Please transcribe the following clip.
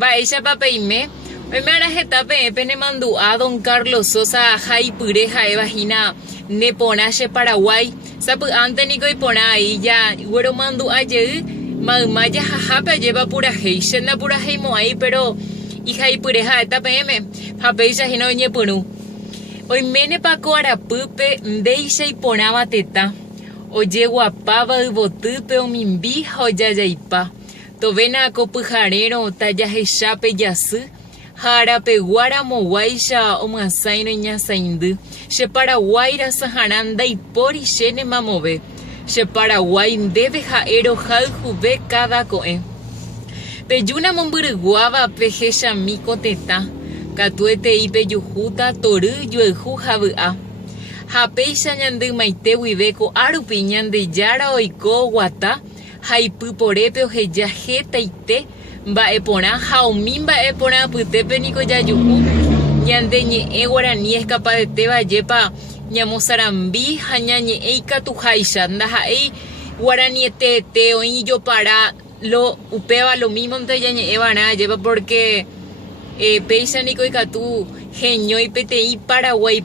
Va ella papeime. Hoy me hará jetape pene mandú a don Carlos Sosa Jaipureja Evagina Neponache Paraguay. Sapu ante nico y pona ahí ya. Güero mandú ayer. Maya jajape lleva pura hei. Shenda pura hei mo ahí pero. Y Jaipureja etapeme. Japeisha hino ñepunu. Hoy mene paco arapupe. Ndeisha y ponaba teta. Oye guapaba y botupe o mimbi hoyayaipa. Tovena copujarero talla hechape yasu. Jarape guaramo guaisha o masaino ñasaindu. She Paraguaira saharanda y pori shene mamove. She Paraguay debe jaero jaljuve cada coe. Peyuna momburguaba pejecha mico teta. Catuete y peyujuta toru yueju javua. Japeisha ñande maite huiveco arupi ñande yara oiko guata. Haipu porepe ojeya jetaite. Mba'eporã haumi mba'eporã pytépe niko jajuhu ñande ñe'ẽ guarani escapadete vajépa ñamosarambi ha ñañe'ẽ ikatuháicha ndaha'éi guaranietete oĩ ijopara lo upéva lo mismo ntajañe'ẽvarã ajépa porque péicha niko ikatu heñói peteĩ Paraguay